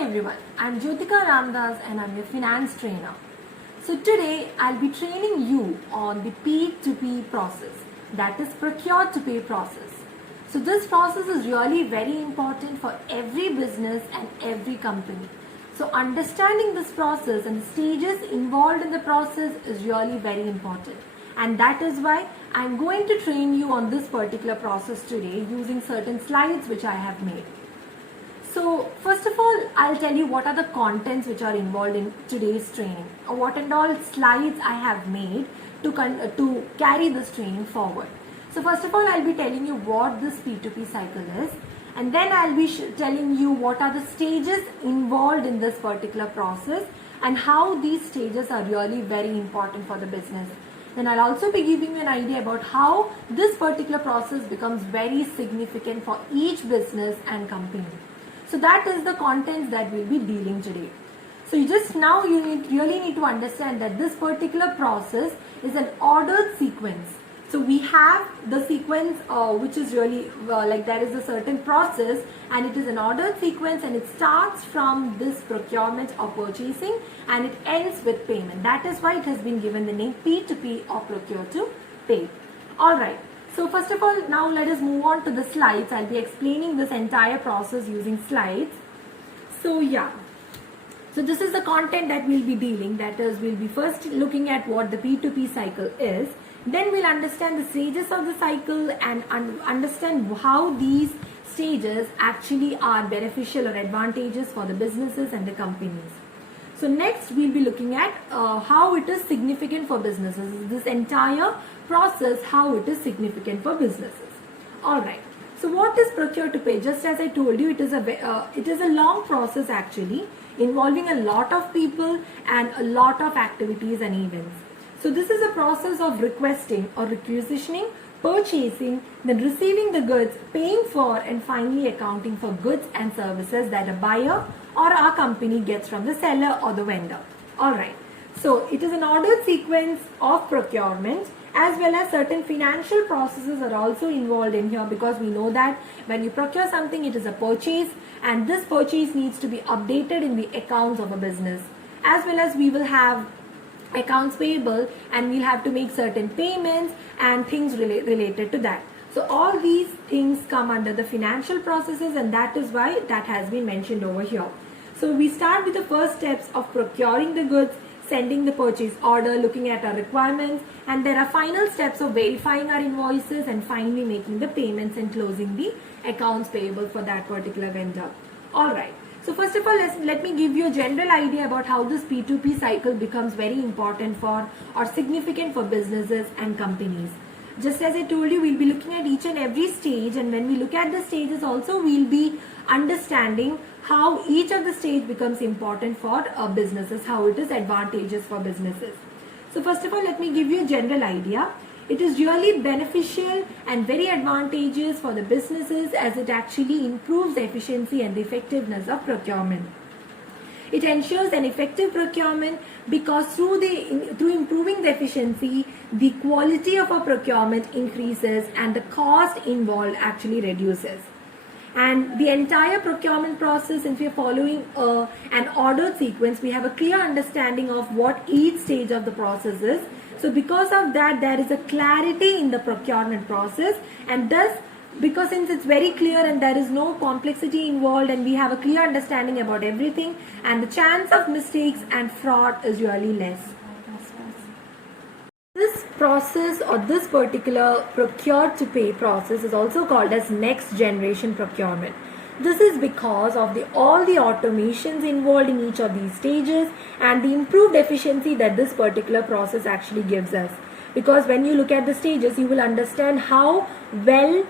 Hi everyone, I'm Jyotika Ramdas and I'm your finance trainer. So today I'll be training you on the P2P process, that is procure to pay process. So this process is really very important for every business and every company. So understanding this process and the stages involved in the process is really very important. And that is why I'm going to train you on this particular process today using certain slides which I have made. So first of all, I'll tell you what are the contents which are involved in today's training, or what and all slides I have made to carry this training forward. So first of all, I'll be telling you what this P2P cycle is, and then I'll be telling you what are the stages involved in this particular process and how these stages are really very important for the business. Then I'll also be giving you an idea about how this particular process becomes very significant for each business and company. So that is the contents that we'll be dealing today. So you really need to understand that this particular process is an ordered sequence. So we have the sequence which is really like there is a certain process, and it is an ordered sequence, and it starts from this procurement or purchasing and it ends with payment. That is why it has been given the name P2P or procure to pay. Alright. So first of all, now let us move on to the slides. I'll be explaining this entire process using slides. So yeah. So this is the content that we'll be dealing. That is, we'll be first looking at what the P2P cycle is. Then we'll understand the stages of the cycle and understand how these stages actually are beneficial or advantageous for the businesses and the companies. So next we'll be looking at how it is significant for businesses. This entire process, how it is significant for businesses. Alright. So what is procure to pay? Just as I told you, it is a long process actually, involving a lot of people and a lot of activities and events. So this is a process of requesting or requisitioning, purchasing, then receiving the goods, paying for, and finally accounting for goods and services that a buyer or our company gets from the seller or the vendor. Alright. So it is an ordered sequence of procurement, as well as certain financial processes are also involved in here, because we know that when you procure something, it is a purchase, and this purchase needs to be updated in the accounts of a business. As well as we will have accounts payable, and we'll have to make certain payments and things related to that. So all these things come under the financial processes, and that is why that has been mentioned over here. So we start with the first steps of procuring the goods, sending the purchase order, looking at our requirements, and there are final steps of verifying our invoices and finally making the payments and closing the accounts payable for that particular vendor. Alright. So first of all, let me give you a general idea about how this P2P cycle becomes very important for or significant for businesses and companies. Just as I told you, we'll be looking at each and every stage, and when we look at the stages also, we'll be understanding how each of the stage becomes important for businesses, how it is advantageous for businesses. So first of all, let me give you a general idea. It is really beneficial and very advantageous for the businesses, as it actually improves the efficiency and the effectiveness of procurement. It ensures an effective procurement because through improving the efficiency, the quality of our procurement increases and the cost involved actually reduces. And the entire procurement process, since we are following an ordered sequence, we have a clear understanding of what each stage of the process is. So because of that, there is a clarity in the procurement process, and thus, because since it's very clear and there is no complexity involved, and we have a clear understanding about everything, and the chance of mistakes and fraud is really less. This process, or this particular procure to pay process, is also called as next generation procurement. This is because of all the automations involved in each of these stages and the improved efficiency that this particular process actually gives us. Because when you look at the stages, you will understand how well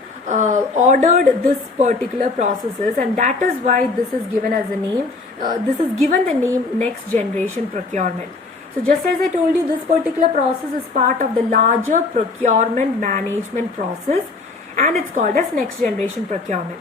ordered this particular process is, and that is why this is given as a name. This is given the name next generation procurement. So just as I told you, this particular process is part of the larger procurement management process, and it's called as next generation procurement.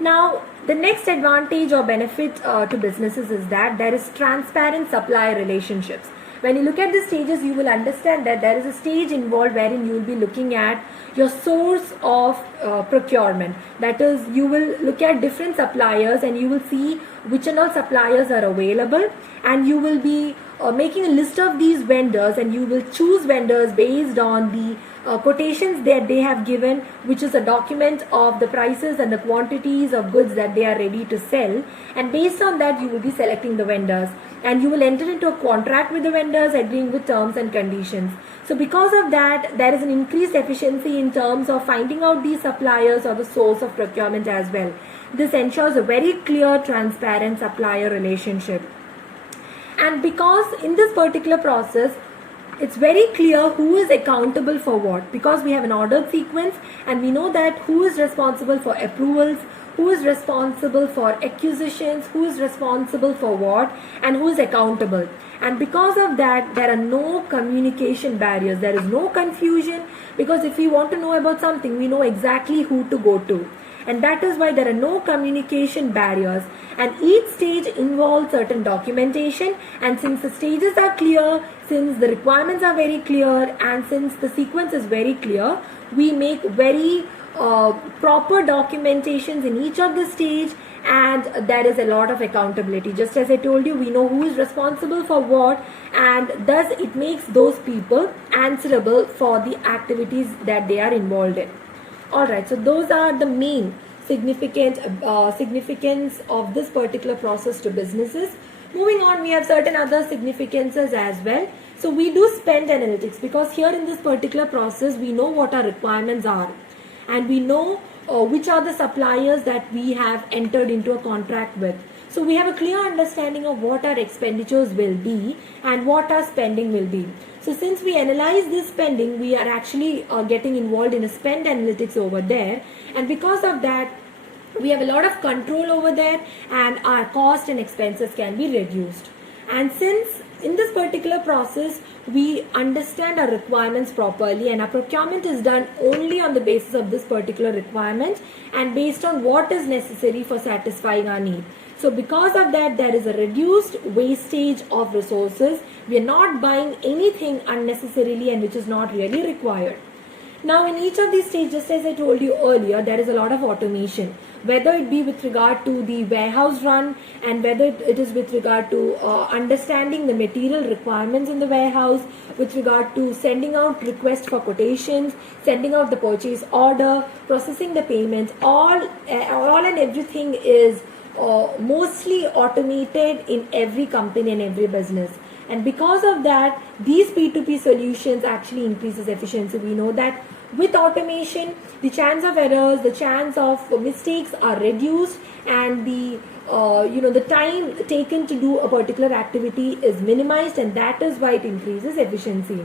Now, the next advantage or benefit to businesses is that there is transparent supplier relationships. When you look at the stages, you will understand that there is a stage involved wherein you will be looking at your source of procurement. That is, you will look at different suppliers and you will see which and all suppliers are available, and you will be making a list of these vendors, and you will choose vendors based on the quotations that they have given, which is a document of the prices and the quantities of goods that they are ready to sell. And based on that, you will be selecting the vendors, and you will enter into a contract with the vendors, agreeing with terms and conditions. So because of that, there is an increased efficiency in terms of finding out these suppliers or the source of procurement as well. This ensures a very clear, transparent supplier relationship. And because in this particular process, it's very clear who is accountable for what, because we have an ordered sequence, and we know that who is responsible for approvals, who is responsible for acquisitions, who is responsible for what, and who is accountable. And because of that, there are no communication barriers, there is no confusion, because if we want to know about something, we know exactly who to go to. And that is why there are no communication barriers, and each stage involves certain documentation. And since the stages are clear, since the requirements are very clear, and since the sequence is very clear, we make very proper documentations in each of the stage, and there is a lot of accountability. Just as I told you, we know who is responsible for what, and thus it makes those people answerable for the activities that they are involved in. Alright, so those are the main significance of this particular process to businesses. Moving on, we have certain other significances as well. So we do spend analytics, because here in this particular process, we know what our requirements are, and we know which are the suppliers that we have entered into a contract with. So we have a clear understanding of what our expenditures will be and what our spending will be. So since we analyze this spending, we are actually getting involved in a spend analytics over there, and because of that, we have a lot of control over there, and our cost and expenses can be reduced. And since in this particular process, we understand our requirements properly, and our procurement is done only on the basis of this particular requirement and based on what is necessary for satisfying our need. So because of that, there is a reduced wastage of resources. We are not buying anything unnecessarily and which is not really required. Now in each of these stages, just as I told you earlier, there is a lot of automation, whether it be with regard to the warehouse run, and whether it is with regard to understanding the material requirements in the warehouse, with regard to sending out requests for quotations, sending out the purchase order, processing the payments, all and everything is mostly automated in every company and every business. And because of that, these P2P solutions actually increases efficiency. We know that with automation, the chance of errors, the chance of mistakes are reduced, and the time taken to do a particular activity is minimized, and that is why it increases efficiency.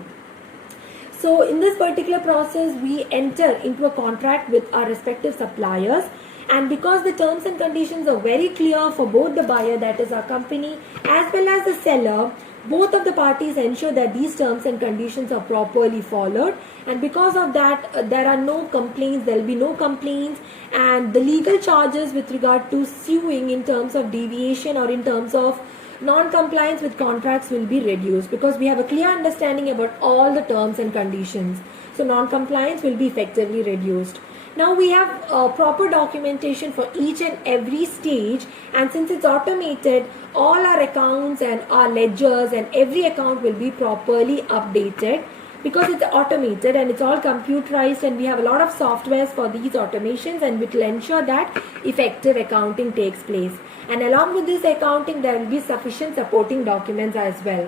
So in this particular process, we enter into a contract with our respective suppliers, and because the terms and conditions are very clear for both the buyer, that is our company, as well as the seller, both of the parties ensure that these terms and conditions are properly followed, and because of that, there are no complaints, there will be no complaints, and the legal charges with regard to suing in terms of deviation or in terms of non-compliance with contracts will be reduced, because we have a clear understanding about all the terms and conditions. So non-compliance will be effectively reduced. Now we have proper documentation for each and every stage, and since it's automated, all our accounts and our ledgers and every account will be properly updated, because it's automated and it's all computerized, and we have a lot of softwares for these automations, and which will ensure that effective accounting takes place. And along with this accounting, there will be sufficient supporting documents as well.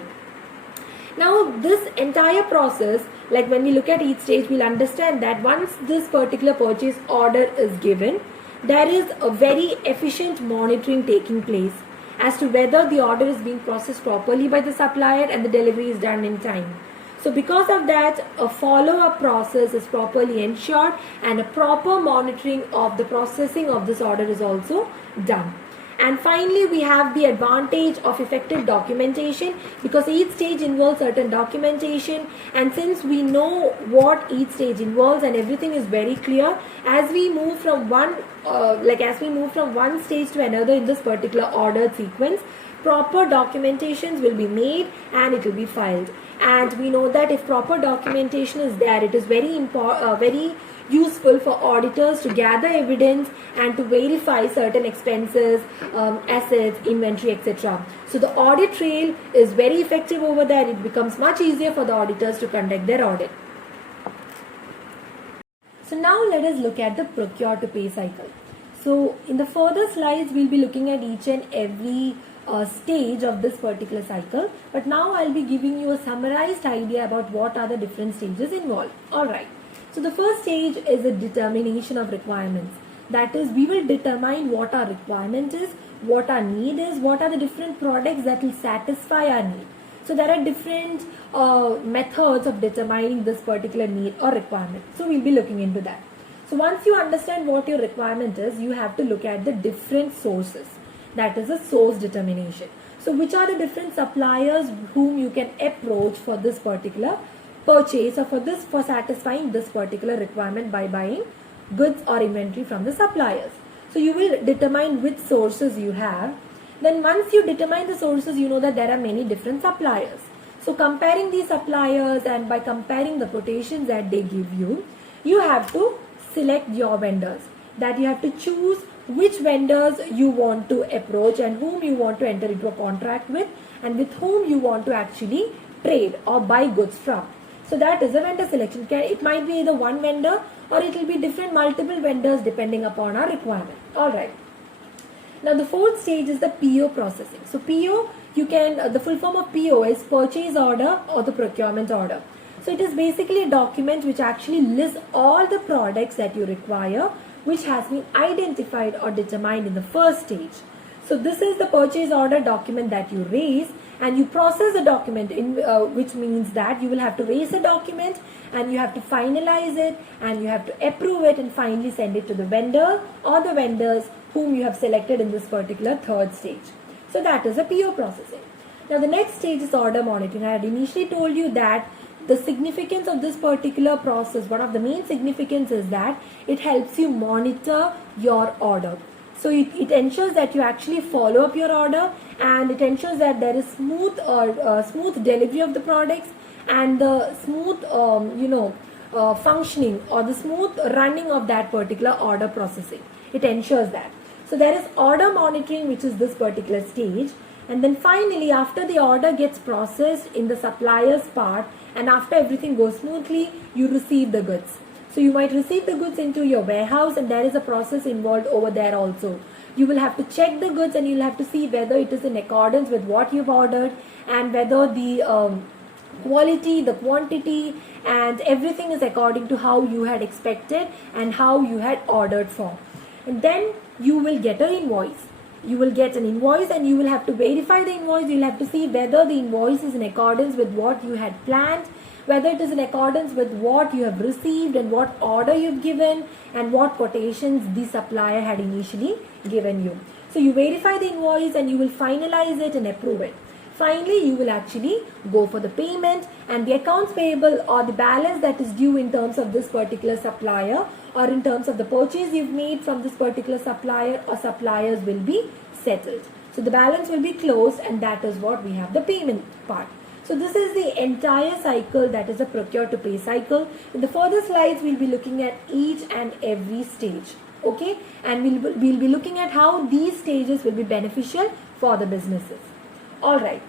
Now this entire process, like when we look at each stage, we'll understand that once this particular purchase order is given, there is a very efficient monitoring taking place as to whether the order is being processed properly by the supplier and the delivery is done in time. So because of that, a follow-up process is properly ensured, and a proper monitoring of the processing of this order is also done. And finally, we have the advantage of effective documentation, because each stage involves certain documentation, and since we know what each stage involves and everything is very clear, as we move from one stage to another in this particular ordered sequence, proper documentations will be made and it will be filed. And we know that if proper documentation is there, it is very useful for auditors to gather evidence and to verify certain expenses, assets, inventory, etc. So the audit trail is very effective over there. It becomes much easier for the auditors to conduct their audit. So now let us look at the procure to pay cycle. So in the further slides, we'll be looking at each and every stage of this particular cycle. But now I'll be giving you a summarized idea about what are the different stages involved. Alright. So the first stage is a determination of requirements. That is, we will determine what our requirement is, what our need is, what are the different products that will satisfy our need. So there are different methods of determining this particular need or requirement. So we'll be looking into that. So once you understand what your requirement is, you have to look at the different sources. That is a source determination. So which are the different suppliers whom you can approach for this particular purchase or for satisfying this particular requirement by buying goods or inventory from the suppliers. So you will determine which sources you have. Then once you determine the sources, you know that there are many different suppliers. So comparing these suppliers and by comparing the quotations that they give you, you have to select your vendors. That you have to choose which vendors you want to approach and whom you want to enter into a contract with and with whom you want to actually trade or buy goods from. So that is a vendor selection. It might be either one vendor or it will be different multiple vendors depending upon our requirement. Alright. Now the fourth stage is the PO processing. So PO, the full form of PO is purchase order or the procurement order. So it is basically a document which actually lists all the products that you require, which has been identified or determined in the first stage. So this is the purchase order document that you raise and you process the document, which means that you will have to raise a document and you have to finalize it and you have to approve it and finally send it to the vendor or the vendors whom you have selected in this particular third stage. So that is a PO processing. Now the next stage is order monitoring. I had initially told you that the significance of this particular process, one of the main significance is that it helps you monitor your order. So it ensures that you actually follow up your order and it ensures that there is smooth delivery of the products and the smooth functioning or the smooth running of that particular order processing. It ensures that. So there is order monitoring, which is this particular stage, and then finally after the order gets processed in the supplier's part and after everything goes smoothly, you receive the goods. So you might receive the goods into your warehouse and there is a process involved over there also. You will have to check the goods and you'll have to see whether it is in accordance with what you've ordered and whether the quality, the quantity and everything is according to how you had expected and how you had ordered for. And then you will get an invoice. You will get an invoice and you will have to verify the invoice. You'll have to see whether the invoice is in accordance with what you had planned, whether it is in accordance with what you have received and what order you've given and what quotations the supplier had initially given you. So you verify the invoice and you will finalize it and approve it. Finally, you will actually go for the payment and the accounts payable or the balance that is due in terms of this particular supplier or in terms of the purchase you've made from this particular supplier or suppliers will be settled. So the balance will be closed and that is what we have the payment part. So this is the entire cycle, that is a procure to pay cycle. In the further slides, we'll be looking at each and every stage. Okay, and we'll be looking at how these stages will be beneficial for the businesses. Alright,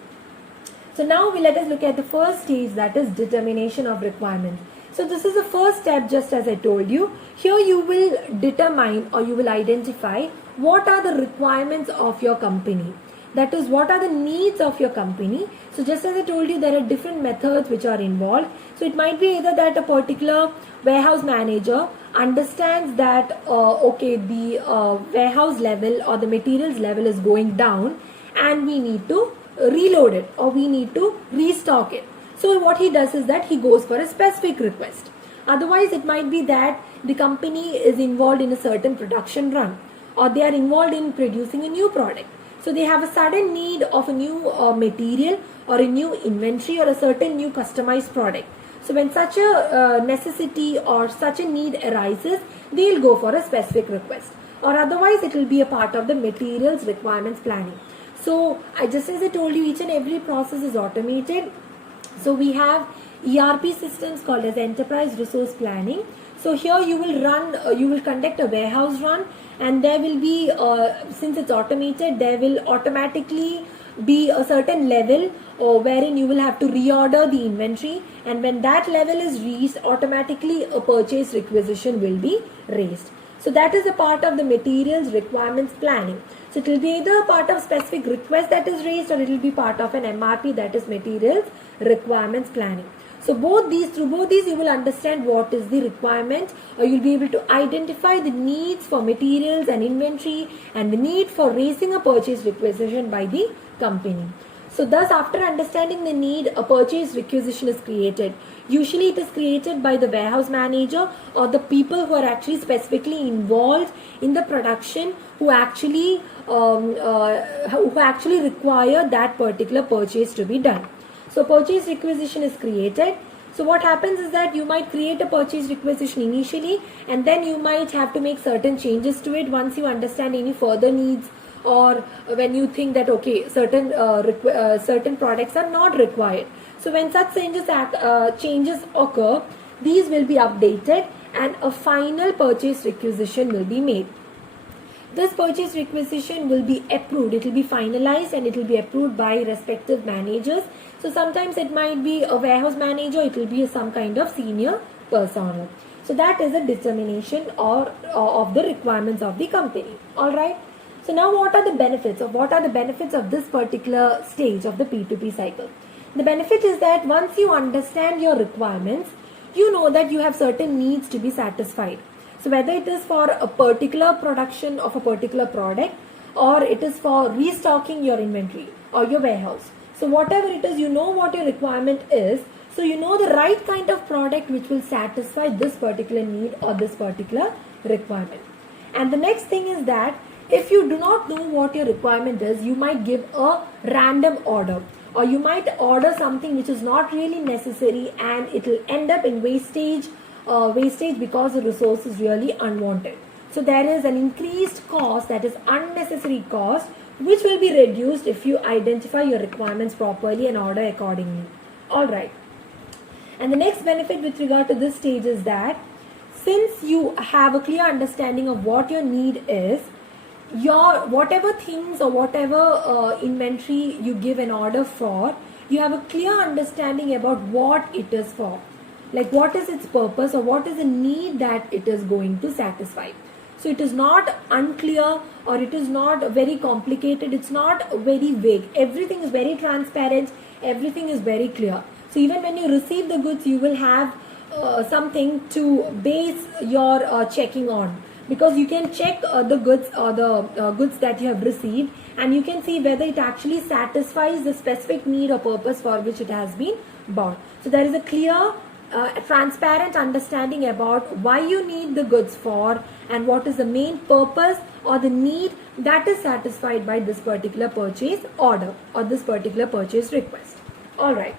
so now let us look at the first stage, that is determination of requirement. So this is the first step, just as I told you. Here you will determine or you will identify what are the requirements of your company. That is, what are the needs of your company. So just as I told you, there are different methods which are involved. So it might be either that a particular warehouse manager understands that the warehouse level or the materials level is going down and we need to reload it or we need to restock it. So what he does is that he goes for a specific request. Otherwise, it might be that the company is involved in a certain production run or they are involved in producing a new product. So they have a sudden need of a new material or a new inventory or a certain new customized product. So when such a necessity or such a need arises, they will go for a specific request. Or otherwise, it will be a part of the materials requirements planning. So just as I told you, each and every process is automated. So we have ERP systems called as enterprise resource planning. So here you will conduct a warehouse run, and there will be, since it's automated, there will automatically be a certain level wherein you will have to reorder the inventory, and when that level is reached, automatically a purchase requisition will be raised. So that is a part of the materials requirements planning. So it will be either a part of specific request that is raised, or it will be part of an MRP, that is materials requirements planning. So through both these you will understand what is the requirement, or you'll be able to identify the needs for materials and inventory and the need for raising a purchase requisition by the company. So thus, after understanding the need, a purchase requisition is created. Usually it is created by the warehouse manager or the people who are actually specifically involved in the production, who actually require that particular purchase to be done. So purchase requisition is created. So what happens is that you might create a purchase requisition initially, and then you might have to make certain changes to it once you understand any further needs, or when you think that okay, certain products are not required. So when such changes occur, these will be updated and a final purchase requisition will be made. This purchase requisition will be approved, it will be finalized and it will be approved by respective managers. So sometimes it might be a warehouse manager, it will be some kind of senior personnel. So that is a determination of the requirements of the company. Alright. So now what are the benefits of this particular stage of the P2P cycle? The benefit is that once you understand your requirements, you know that you have certain needs to be satisfied. So whether it is for a particular production of a particular product, or it is for restocking your inventory or your warehouse. So whatever it is, you know what your requirement is. So you know the right kind of product which will satisfy this particular need or this particular requirement. And the next thing is that if you do not know what your requirement is, you might give a random order, or you might order something which is not really necessary, and it will end up in wastage because the resource is really unwanted. So there is an increased cost, that is unnecessary cost, which will be reduced if you identify your requirements properly and order accordingly. Alright. And the next benefit with regard to this stage is that since you have a clear understanding of what your need is, your whatever things or whatever inventory you give an order for, you have a clear understanding about what it is for. Like what is its purpose, or what is the need that it is going to satisfy. So it is not unclear, or it is not very complicated, it's not very vague. Everything is very transparent, everything is very clear. So even when you receive the goods, you will have something to base your checking on, because you can check the goods or the goods that you have received, and you can see whether it actually satisfies the specific need or purpose for which it has been bought. So there is a clear transparent understanding about why you need the goods for, and what is the main purpose or the need that is satisfied by this particular purchase order or this particular purchase request. Alright.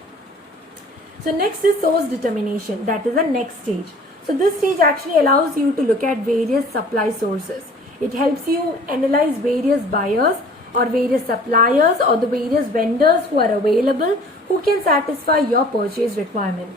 So next is source determination. That is the next stage. So this stage actually allows you to look at various supply sources. It helps you analyze various buyers or various suppliers or the various vendors who are available who can satisfy your purchase requirement.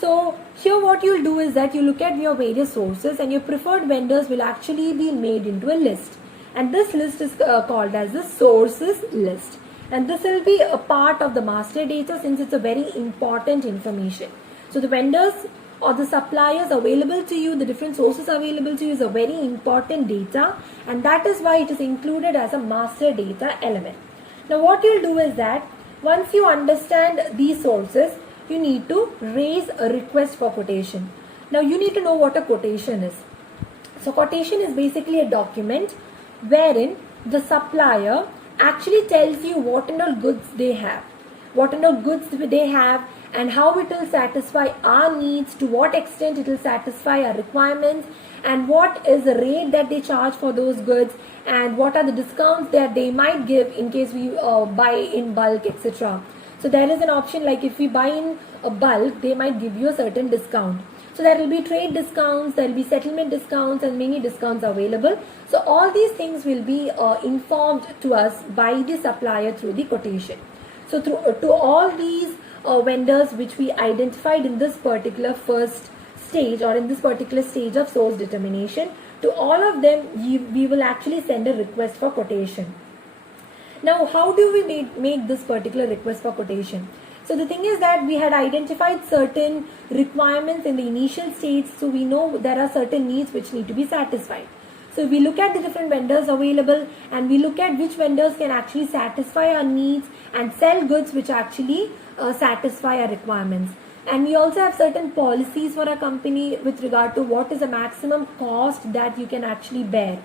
So here what you'll do is that you look at your various sources, and your preferred vendors will actually be made into a list, and this list is called as the sources list, and this will be a part of the master data since it's a very important information. So the vendors or the suppliers available to you, the different sources available to you, is a very important data, and that is why it is included as a master data element. Now what you'll do is that once you understand these sources, you need to raise a request for quotation. Now you need to know what a quotation is. So quotation is basically a document wherein the supplier actually tells you what and all goods they have, and how it will satisfy our needs, to what extent it will satisfy our requirements, and what is the rate that they charge for those goods, and what are the discounts that they might give in case we buy in bulk, etc. So there is an option like if we buy in a bulk, they might give you a certain discount. So there will be trade discounts, there will be settlement discounts, and many discounts available. So all these things will be informed to us by the supplier through the quotation. So to all these vendors which we identified in this particular first stage or in this particular stage of source determination, to all of them we will actually send a request for quotation. Now, how do we make this particular request for quotation? So the thing is that we had identified certain requirements in the initial stage, so we know there are certain needs which need to be satisfied. So we look at the different vendors available and we look at which vendors can actually satisfy our needs and sell goods which actually satisfy our requirements. And we also have certain policies for our company with regard to what is the maximum cost that you can actually bear,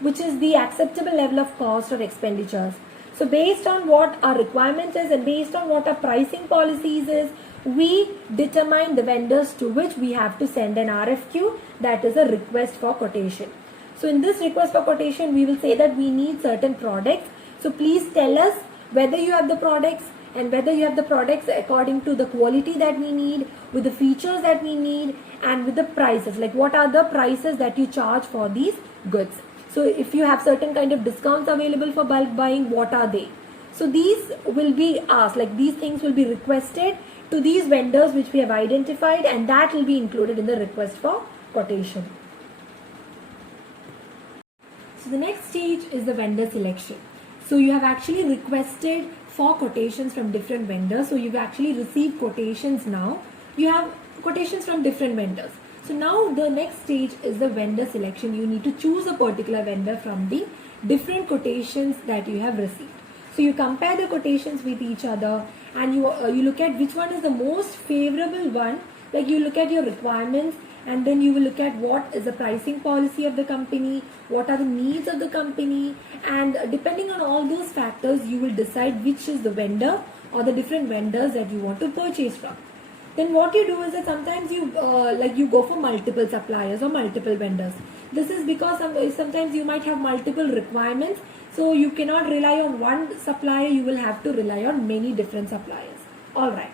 which is the acceptable level of cost or expenditures. So based on what our requirement is and based on what our pricing policies is, we determine the vendors to which we have to send an RFQ, that is a request for quotation. So in this request for quotation, we will say that we need certain products. So please tell us whether you have the products and whether you have the products according to the quality that we need, with the features that we need, and with the prices. Like what are the prices that you charge for these goods? So if you have certain kind of discounts available for bulk buying, what are they? So these will be asked, like these things will be requested to these vendors which we have identified, and that will be included in the request for quotation. So the next stage is the vendor selection. So you have actually requested for quotations from different vendors. So you've actually received quotations now. You have quotations from different vendors. So now the next stage is the vendor selection. You need to choose a particular vendor from the different quotations that you have received. So you compare the quotations with each other and you look at which one is the most favorable one. Like you look at your requirements and then you will look at what is the pricing policy of the company, what are the needs of the company, and depending on all those factors you will decide which is the vendor or the different vendors that you want to purchase from. Then what you do is that sometimes you go for multiple suppliers or multiple vendors. This is because sometimes you might have multiple requirements, so you cannot rely on one supplier, you will have to rely on many different suppliers. Alright.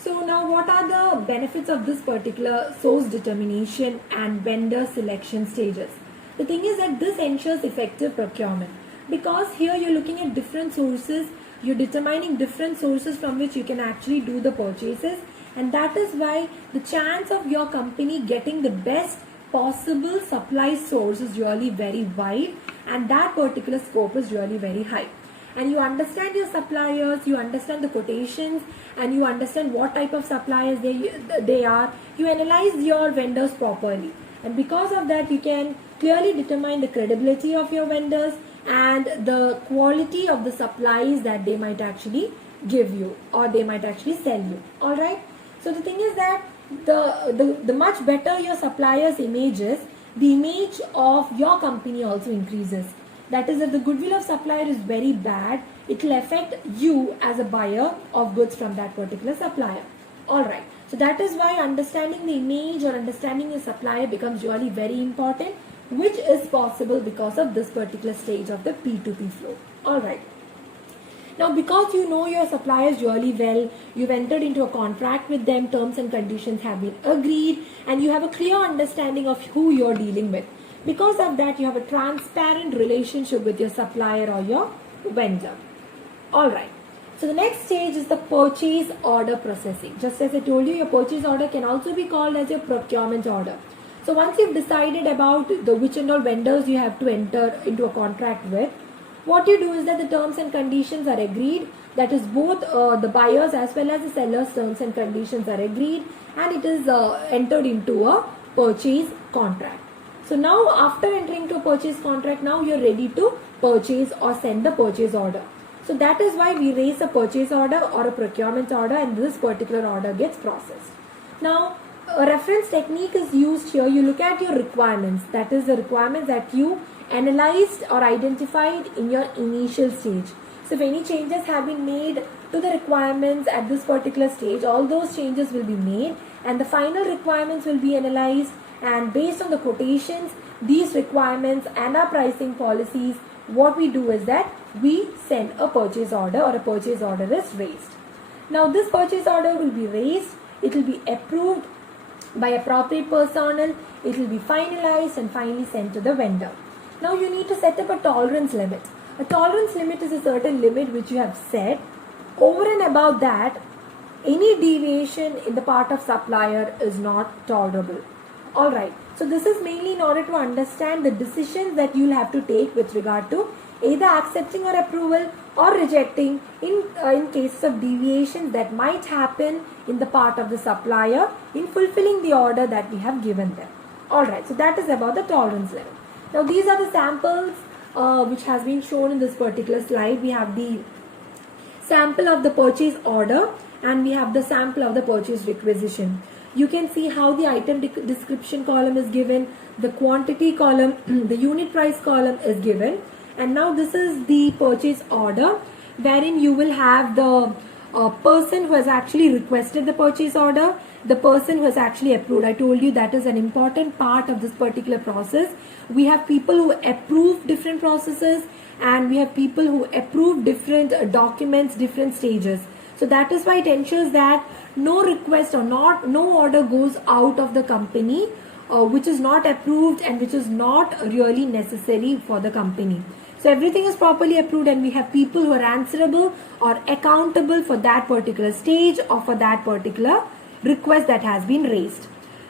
So now what are the benefits of this particular source determination and vendor selection stages? The thing is that this ensures effective procurement, because here you're looking at different sources, you're determining different sources from which you can actually do the purchases, and that is why the chance of your company getting the best possible supply source is really very wide, and that particular scope is really very high. And you understand your suppliers, you understand the quotations, and you understand what type of suppliers they are. You analyze your vendors properly, and because of that you can clearly determine the credibility of your vendors and the quality of the supplies that they might actually give you or they might actually sell you. Alright. So the thing is that the much better your supplier's image is, the image of your company also increases. That is, if the goodwill of supplier is very bad, it will affect you as a buyer of goods from that particular supplier. Alright. So that is why understanding the image or understanding your supplier becomes really very important, which is possible because of this particular stage of the P2P flow. Alright. Now because you know your suppliers really well, you've entered into a contract with them, terms and conditions have been agreed, and you have a clear understanding of who you're dealing with. Because of that, you have a transparent relationship with your supplier or your vendor. Alright. So the next stage is the purchase order processing. Just as I told you, your purchase order can also be called as your procurement order. So once you've decided about which and all vendors you have to enter into a contract with, what you do is that the terms and conditions are agreed. That is, both the buyers as well as the sellers' terms and conditions are agreed, and it is entered into a purchase contract. So now after entering to a purchase contract, now you're ready to purchase or send the purchase order. So that is why we raise a purchase order or a procurement order, and this particular order gets processed. Now a reference technique is used here. You look at your requirements, that is the requirements that you analyzed or identified in your initial stage. So if any changes have been made to the requirements at this particular stage, all those changes will be made and the final requirements will be analyzed, and based on the quotations, these requirements and our pricing policies, what we do is that we send a purchase order or a purchase order is raised. Now this purchase order will be raised, it will be approved by appropriate personnel, it will be finalized and finally sent to the vendor. Now you need to set up a tolerance limit. A tolerance limit is a certain limit which you have set. Over and above that, any deviation in the part of supplier is not tolerable. Alright, so this is mainly in order to understand the decisions that you'll have to take with regard to either accepting or approval or rejecting in cases of deviations that might happen in the part of the supplier in fulfilling the order that we have given them. Alright, so that is about the tolerance level. Now these are the samples which has been shown in this particular slide. We have the sample of the purchase order and we have the sample of the purchase requisition. You can see how the item description column is given, the quantity column, the unit price column is given, and now this is the purchase order wherein you will have the person who has actually requested the purchase order, the person who has actually approved. I told you that is an important part of this particular process. We have people who approve different processes and we have people who approve different documents, different stages. So that is why it ensures that no request or no order goes out of the company which is not approved and which is not really necessary for the company. So everything is properly approved and we have people who are answerable or accountable for that particular stage or for that particular request that has been raised.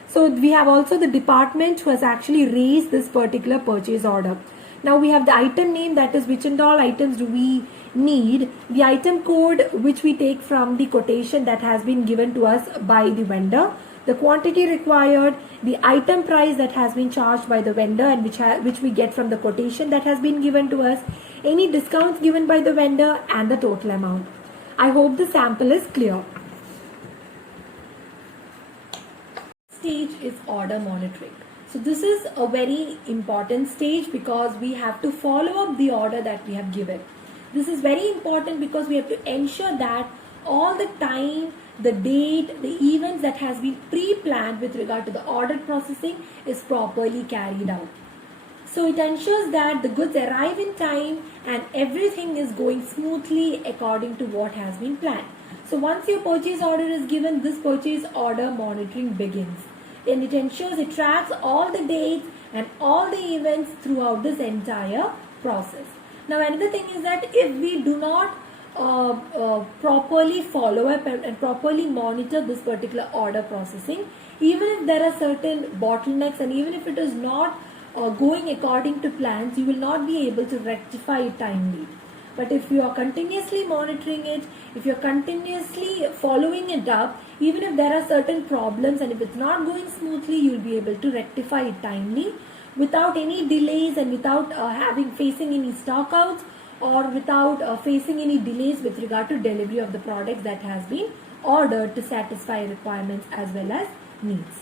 So we have also the department who has actually raised this particular purchase order. Now we have the item name, that is which and all items do we need, the item code which we take from the quotation that has been given to us by the vendor, the quantity required, the item price that has been charged by the vendor and which we get from the quotation that has been given to us, any discounts given by the vendor and the total amount. I hope the sample is clear. Stage is order monitoring. So this is a very important stage because we have to follow up the order that we have given. This is very important because we have to ensure that all the time, the date, the events that has been pre-planned with regard to the order processing is properly carried out. So it ensures that the goods arrive in time and everything is going smoothly according to what has been planned. So once your purchase order is given, this purchase order monitoring begins. And it ensures it tracks all the dates and all the events throughout this entire process. Now another thing is that if we do not properly follow up and properly monitor this particular order processing, even if there are certain bottlenecks and even if it is not going according to plans, you will not be able to rectify it timely. But if you are continuously monitoring it, if you are continuously following it up, even if there are certain problems and if it's not going smoothly, you will be able to rectify it timely without any delays and without facing any stockouts or without facing any delays with regard to delivery of the products that has been ordered to satisfy requirements as well as needs.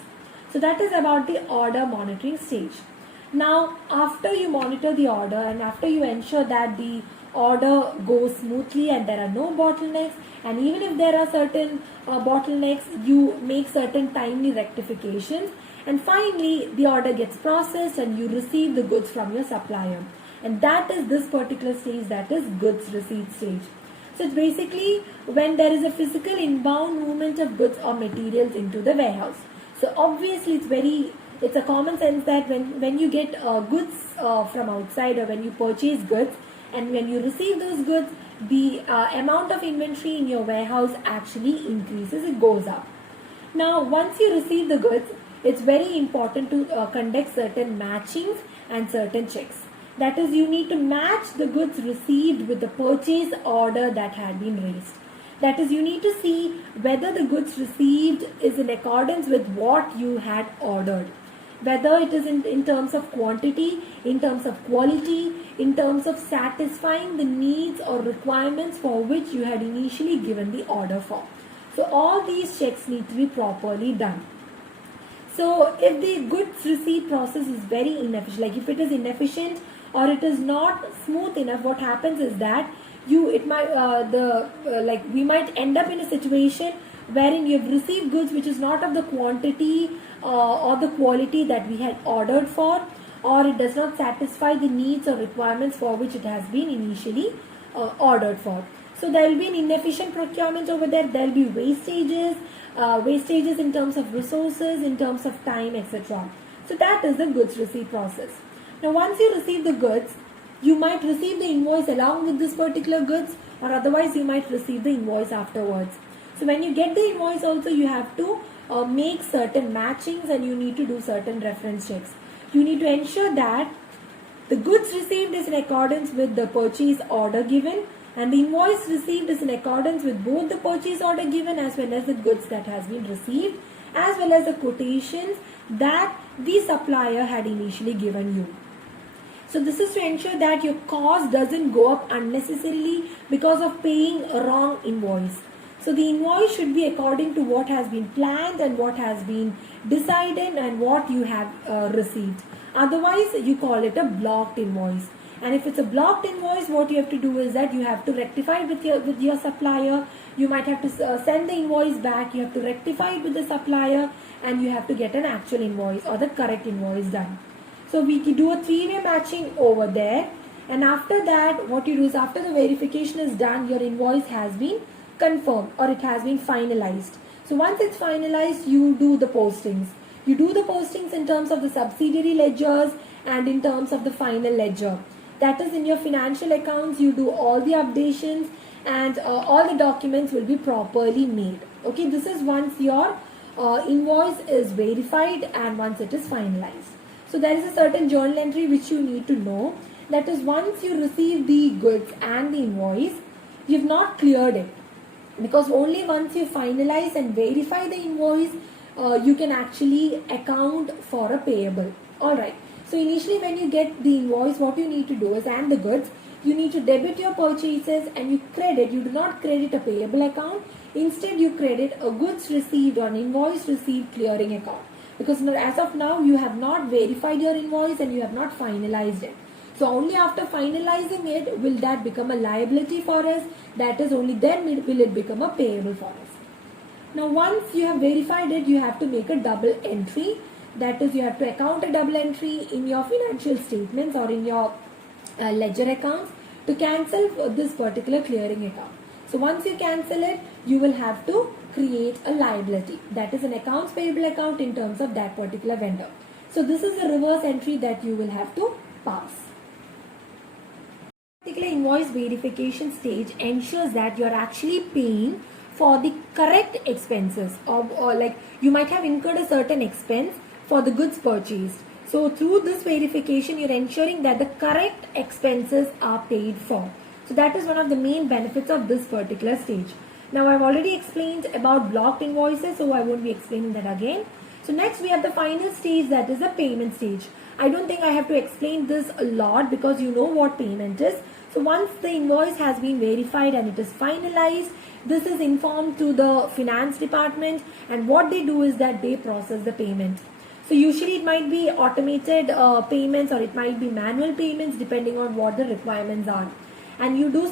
So that is about the order monitoring stage. Now after you monitor the order and after you ensure that the order goes smoothly and there are no bottlenecks, and even if there are certain bottlenecks, you make certain timely rectifications, and finally the order gets processed and you receive the goods from your supplier. And that is this particular stage, that is goods receipt stage. So it's basically when there is a physical inbound movement of goods or materials into the warehouse. So obviously it's a common sense that when you get goods from outside or when you purchase goods and when you receive those goods, the amount of inventory in your warehouse actually increases, it goes up. Now once you receive the goods, it's very important to conduct certain matchings and certain checks. That is, you need to match the goods received with the purchase order that had been raised. That is, you need to see whether the goods received is in accordance with what you had ordered. Whether it is in terms of quantity, in terms of quality, in terms of satisfying the needs or requirements for which you had initially given the order for. So all these checks need to be properly done. So if the goods receipt process is very inefficient, like if it is inefficient or it is not smooth enough, what happens is that we might end up in a situation wherein you have received goods which is not of the quantity or the quality that we had ordered for, or it does not satisfy the needs or requirements for which it has been initially ordered for. So there will be an inefficient procurement over there. There will be wastages in terms of resources, in terms of time, etc. So that is the goods receipt process. Now once you receive the goods, you might receive the invoice along with this particular goods, or otherwise you might receive the invoice afterwards. So when you get the invoice also, you have to make certain matchings and you need to do certain reference checks. You need to ensure that the goods received is in accordance with the purchase order given, and the invoice received is in accordance with both the purchase order given as well as the goods that has been received, as well as the quotations that the supplier had initially given you. So this is to ensure that your cost doesn't go up unnecessarily because of paying a wrong invoice. So the invoice should be according to what has been planned and what has been decided and what you have received. Otherwise, you call it a blocked invoice. And if it's a blocked invoice, what you have to do is that you have to rectify it with your supplier. You might have to send the invoice back. You have to rectify it with the supplier, and you have to get an actual invoice or the correct invoice done. So we can do a three-way matching over there. And after that, what you do is after the verification is done, your invoice has been confirmed or it has been finalized. So once it's finalized, you do the postings. You do the postings in terms of the subsidiary ledgers and in terms of the final ledger. That is, in your financial accounts, you do all the updations and all the documents will be properly made. Okay, this is once your invoice is verified and once it is finalized. So there is a certain journal entry which you need to know. That is, once you receive the goods and the invoice, you have not cleared it. Because only once you finalize and verify the invoice, you can actually account for a payable. Alright. So initially when you get the invoice, what you need to do is, and the goods, you need to debit your purchases and you do not credit a payable account. Instead, you credit a goods received or an invoice received clearing account. Because as of now, you have not verified your invoice and you have not finalized it. So only after finalizing it will that become a liability for us. That is, only then will it become a payable for us. Now once you have verified it, you have to make a double entry. That is, you have to account a double entry in your financial statements or in your ledger accounts to cancel this particular clearing account. So once you cancel it, you will have to create a liability. That is an accounts payable account in terms of that particular vendor. So this is a reverse entry that you will have to pass. Particular invoice verification stage ensures that you are actually paying for the correct expenses, or like you might have incurred a certain expense for the goods purchased. So through this verification, you're ensuring that the correct expenses are paid for. So that is one of the main benefits of this particular stage. Now I've already explained about blocked invoices, so I won't be explaining that again. So next we have the final stage, that is the payment stage. I don't think I have to explain this a lot because you know what payment is. So once the invoice has been verified and it is finalized, this is informed to the finance department, and what they do is that they process the payment. So usually it might be automated payments or it might be manual payments depending on what the requirements are. And you do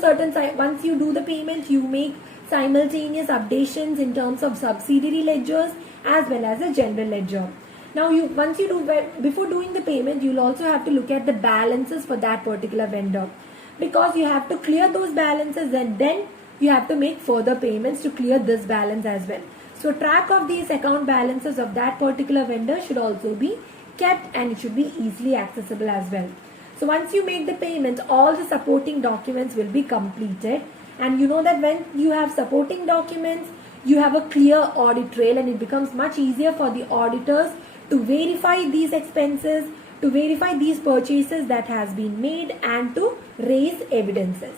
once you do the payment, you make simultaneous updations in terms of subsidiary ledgers as well as a general ledger. Now before doing the payment, you'll also have to look at the balances for that particular vendor, because you have to clear those balances and then you have to make further payments to clear this balance as well. So track of these account balances of that particular vendor should also be kept, and it should be easily accessible as well. So once you make the payment, all the supporting documents will be completed, and you know that when you have supporting documents, you have a clear audit trail, and it becomes much easier for the auditors to verify these expenses, to verify these purchases that has been made, and to raise evidences.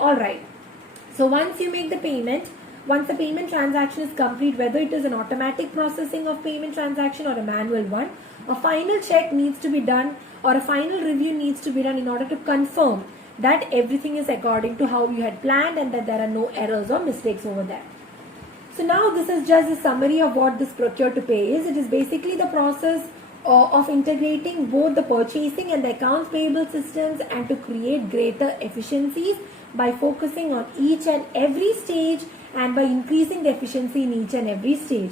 Alright. So once you make the payment, once the payment transaction is complete, whether it is an automatic processing of payment transaction or a manual one, a final check needs to be done or a final review needs to be done in order to confirm that everything is according to how you had planned and that there are no errors or mistakes over there. So now this is just a summary of what this procure to pay is. It is basically the process of integrating both the purchasing and the accounts payable systems, and to create greater efficiencies by focusing on each and every stage and by increasing the efficiency in each and every stage.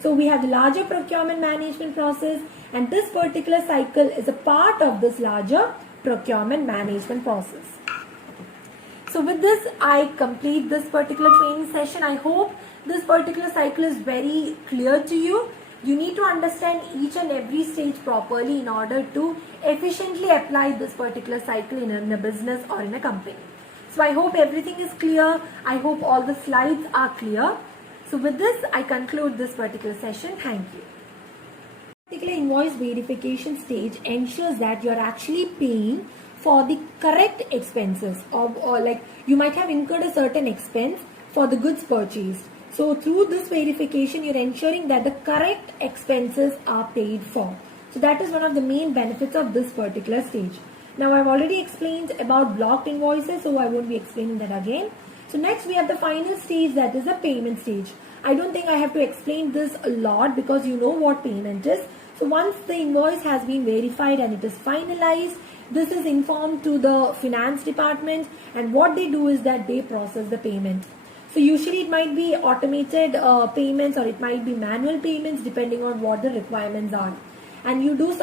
So we have the larger procurement management process, and this particular cycle is a part of this larger procurement management process. So with this, I complete this particular training session. I hope this particular cycle is very clear to you. You need to understand each and every stage properly in order to efficiently apply this particular cycle in a business or in a company. So I hope everything is clear. I hope all the slides are clear. So with this, I conclude this particular session. Thank you. Particular invoice verification stage ensures that you are actually paying for the correct expenses, or like you might have incurred a certain expense for the goods purchased. So through this verification, you're ensuring that the correct expenses are paid for. So that is one of the main benefits of this particular stage. Now I've already explained about blocked invoices, so I won't be explaining that again. So next we have the final stage, that is the payment stage. I don't think I have to explain this a lot because you know what payment is. So once the invoice has been verified and it is finalized, this is informed to the finance department, and what they do is that they process the payment. So usually it might be automated payments, or it might be manual payments depending on what the requirements are. And you do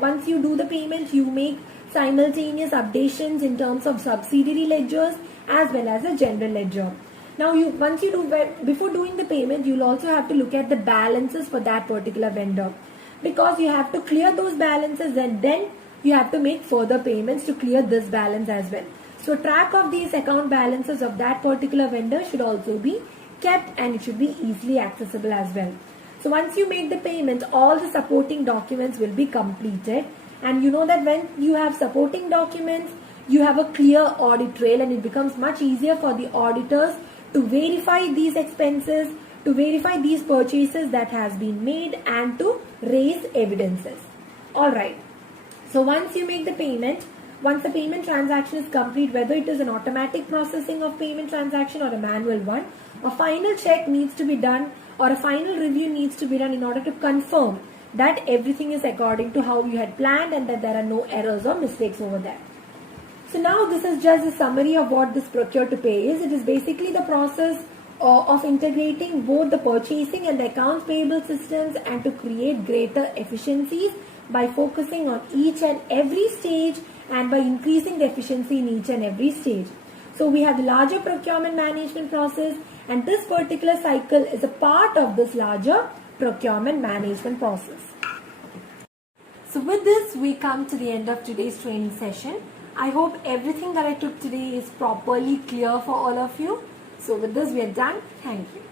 once you do the payment, you make simultaneous updations in terms of subsidiary ledgers as well as a general ledger. Now before doing the payment, you'll also have to look at the balances for that particular vendor, because you have to clear those balances and then you have to make further payments to clear this balance as well. So track of these account balances of that particular vendor should also be kept, and it should be easily accessible as well. So once you make the payment, all the supporting documents will be completed, and you know that when you have supporting documents, you have a clear audit trail, and it becomes much easier for the auditors to verify these expenses, to verify these purchases that has been made, and to raise evidences. Alright, so once you make the payment, once the payment transaction is complete, whether it is an automatic processing of payment transaction or a manual one, a final check needs to be done, or a final review needs to be done in order to confirm that everything is according to how you had planned and that there are no errors or mistakes over there. So now this is just a summary of what this procure to pay is. It is basically the process of integrating both the purchasing and the accounts payable systems, and to create greater efficiencies by focusing on each and every stage and by increasing the efficiency in each and every stage. So we have the larger procurement management process, and this particular cycle is a part of this larger procurement management process. So with this, we come to the end of today's training session. I hope everything that I took today is properly clear for all of you. So with this, we are done. Thank you.